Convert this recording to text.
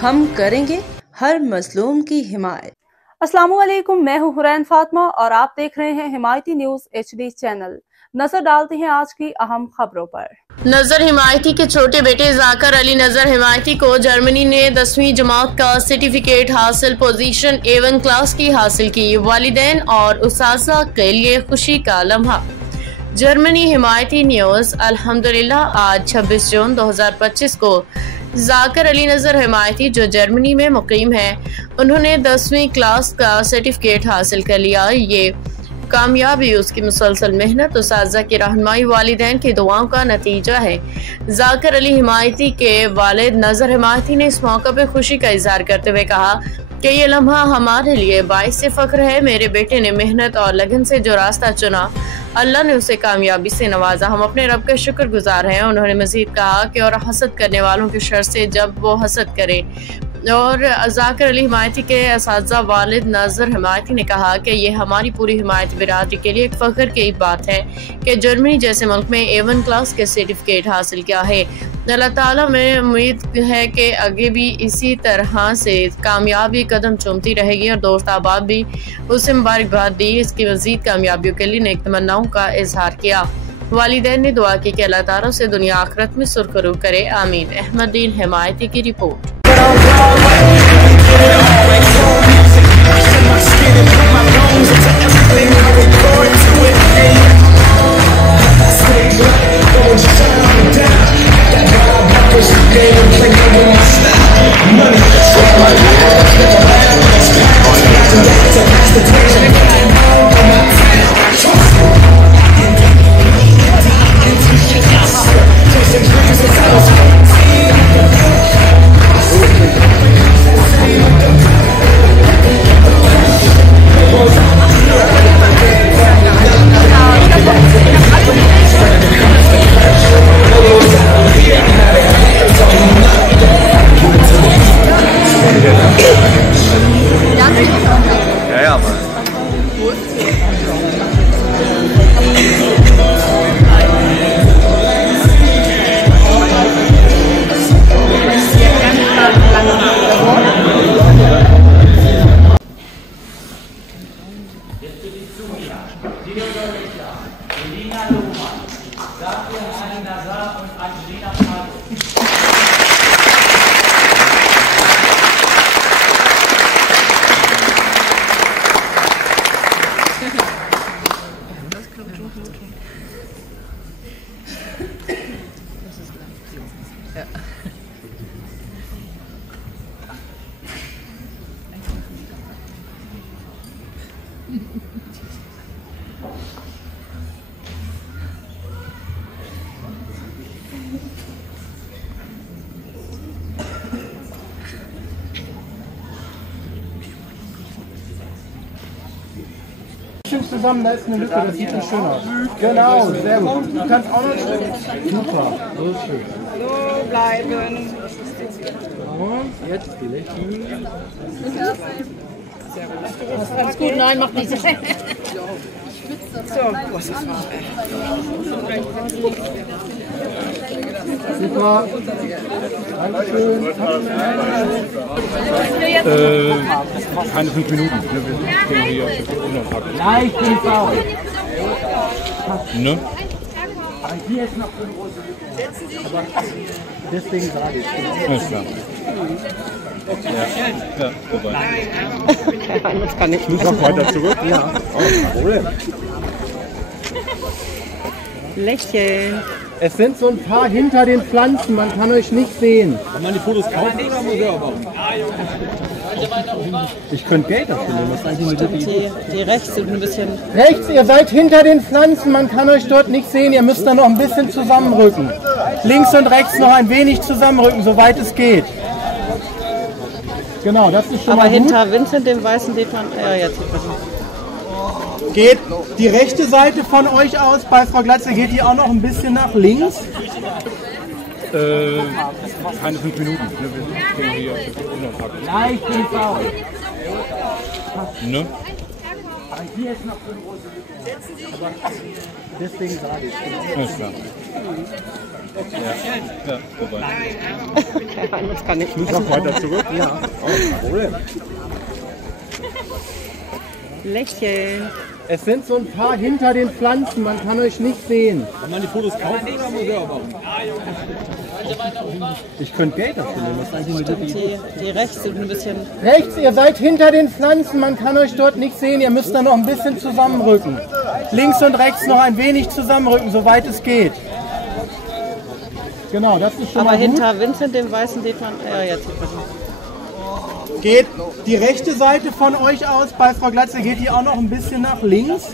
हम करेंगे हर मजलूम की हिमायत। अस्सलामुअलैकुम, मैं हूं हुरैन फातिमा और आप देख रहे हैं हिमायती न्यूज HD चैनल। नजर डालते हैं आज की अहम खबरों पर। नजर हिमायती के छोटे बेटे जाकर अली नजर हिमायती को जर्मनी ने 10वीं जमात का सर्टिफिकेट हासिल पोजीशन A1 क्लास की हासिल की। वालिदैन और उस्ताज़ा के लिए खुशी का लम्हा। जर्मनी हिमायती न्यूज। अल्हम्दुलिल्लाह आज 26 जून 2025 को जाकर अली नजर हिमायती जो जर्मनी में मुकीम है, उन्होंने 10वीं क्लास का सर्टिफिकेट हासिल कर लिया। ये कामयाबी उसकी मुसलसल मेहनत, उस्ताज़ा की रहनुमाई, वालिदैन की दुआओं का नतीजा है। जाकर अली हिमायती के वालिद नजर हिमायती ने इस मौके पर खुशी का इजहार करते हुए कहा कि ये लम्हा हमारे लिए बाइस फ़ख्र है। मेरे बेटे ने मेहनत और लगन से जो रास्ता चुना, अल्लाह ने उसे कामयाबी से नवाजा। हम अपने रब के शुक्रगुजार हैं। उन्होंने मजीद कहा कि और हसद करने वालों की शर से जब वो हसद करे। और जाकर अली हिमायती के असातिज़ा वालिद नजर हिमायती ने कहा कि ये हमारी पूरी हिमायती बिरादरी के लिए एक फ़ख्र की बात है कि जर्मनी जैसे मुल्क में A1 क्लास के सर्टिफिकेट हासिल किया है। अल्लाह ताला में उम्मीद है कि आगे भी इसी तरह से कामयाबी कदम चूमती रहेगी और दोस्त अहबाब भी उसे मुबारकबाद दी। इसकी मज़ीद कामयाबियों के लिए नेक तमन्नाओं का इजहार किया। वालिदैन ने दुआ की कि अल्लाह ताला से दुनिया आखिरत में सुरखरू करे, आमीन। अहमदीन हिमायती की report. Zusammen, da ist eine Lücke, das sieht schon schön aus. Genau, sehr gut. Du kannst auch noch schön. Super, so ist schön. So bleiben. Und jetzt die Lächeln. Alles gut, nein, macht nichts. So, große Farbe. Super. Dankeschön. Keine 5 Minuten. Wir stehen hier unerpackt. Leicht den Bauch. Ne? Hier ist noch eine große Lücke. Aber deswegen sage ich. Alles klar. Ja, vorbei. Das kann ich. Ich muss noch weiter zurück. Ja. Oh, kein Problem. Lächeln. Es sind so ein paar hinter den Pflanzen, man kann euch nicht sehen. Kann man die Fotos kaufen oder muss er machen? Ich könnte Geld dafür nehmen, das ist eigentlich eine gute Idee. Die rechts sind ein bisschen. Rechts, ihr seid hinter den Pflanzen, man kann euch dort nicht sehen, ihr müsst da noch ein bisschen zusammenrücken. Links und rechts noch ein wenig zusammenrücken, soweit es geht. Genau, das ist schon Aber mal gut. hinter Vincent, dem Weißen, sieht man. Ja, jetzt sieht man. Geht die rechte Seite von euch aus, bei Frau Glatze, geht die auch noch ein bisschen nach links? Keine 5 Minuten. Wir stehen hier unerpackt. Leicht den Bauch. Ne? Hier ist noch so eine große Lücke. Deswegen sage ich. Alles klar. Ja, vorbei. Das kann ich Muss noch weiter zurück? Ja. Oh, kein Problem. lächeln. Es sind so ein paar hinter den Pflanzen, man kann euch nicht sehen. Kann man die Fotos kaufen oder muss er machen? Ich könnte Geld dafür nehmen, das ist eigentlich eine gute Idee. Die rechts sind ein bisschen. Rechts, ihr seid hinter den Pflanzen, man kann euch dort nicht sehen, ihr müsst da noch ein bisschen zusammenrücken. Links und rechts noch ein wenig zusammenrücken, soweit es geht. Genau, das ist schon Aber mal gut. hinter Vincent, dem Weißen, sieht man. Ja, jetzt sieht man. Geht die rechte Seite von euch aus, bei Frau Glatze, geht die auch noch ein bisschen nach links.